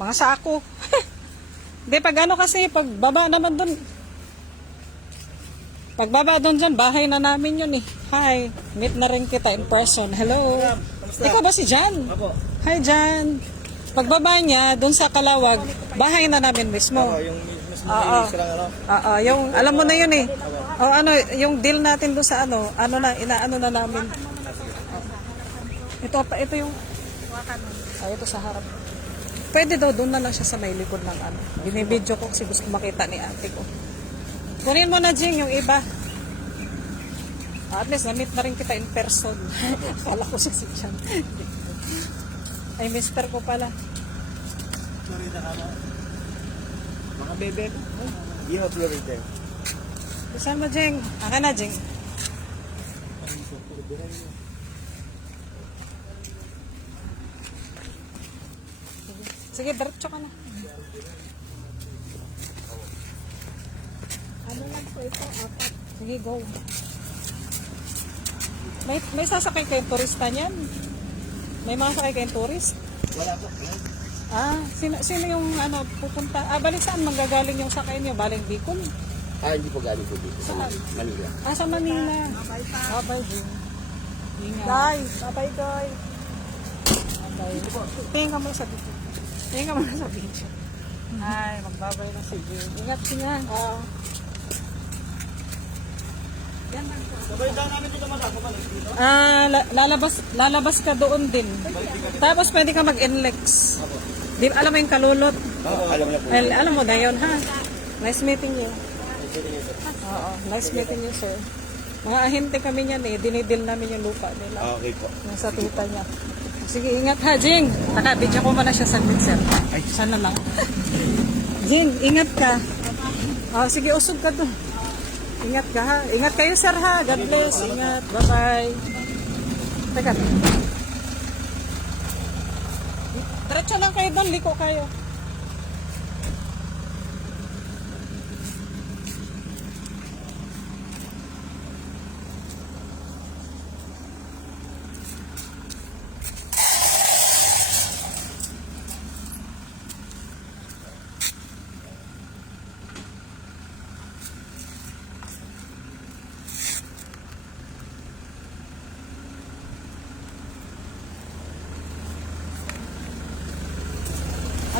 Mga sako. Hindi, pag ano kasi, pag baba naman dun. Pag baba dun dyan, bahay na namin yun eh. Hi, meet na rin kita in person. Hello. Ikaw ba si Jan? Apo. Hi Jan. Pagbaba niya, dun sa Kalawag, bahay na namin mismo. Ako, yung mismo Oo. ano. Oo, yung, alam mo na yun eh. O ano, yung deal natin doon sa ano na, inaano na namin. Ito yung, ito sa harap. Pwede daw, doon na lang siya sa may likod ng ano. Binibidyo ko kasi gusto makita ni ate ko. Kunin mo na, Jing, yung iba. At least, na-meet na rin kita in person. Kala ko siya si Jan. Ay, mister ko pala. Florida ka ba? Mga bebe. Iho, Florida. Saan mo, Jing? Aka na, Jing. Sige, diretso ka na. Ano lang po ito? Apat. Sige, go. May sasakay kayong turista niyan? May mga sakay kayong turist? Wala po. Sino yung ano, pupunta? Balik saan manggagaling yung sakay niyo? Baling Bicol? Hindi po galing po dito. Sa Saan? Manila. Sa Manila. Bye-bye, Jing. Ingat. Guys, bye-bye, guys. Bye-bye. Tingin ka muna sa video. Tingin ka muna sa video. Ay, magbabay na si Jing. Ingat siya. Yan lang po. Sabay daw namin dito masakop dito. Lalabas ka doon din. Tapos pwede ka mag-NLEX. Di, alam mo yung kalulot? Alam na po. Alam mo na yun, ha? Nice meeting you. Oo, nice meeting you, sir. Mga ahente kami niyan eh. Dinidil namin yung lupa nila. Okay po. Yung sa tita niya. Sige, ingat ha, Jing. Video ko muna siya sa sir. Ay, sana lang. Jing, ingat ka. Sige, usog ka doon. Ingat ka ha. Ingat kayo, sir ha. God bless. Ingat. Bye-bye. Teka. Diretso lang kayo doon. Liko kayo.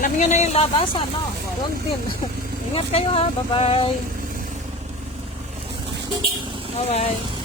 Alam niyo na yung labasan, no? Doon din. Ingat kayo ha. Bye-bye. Bye-bye.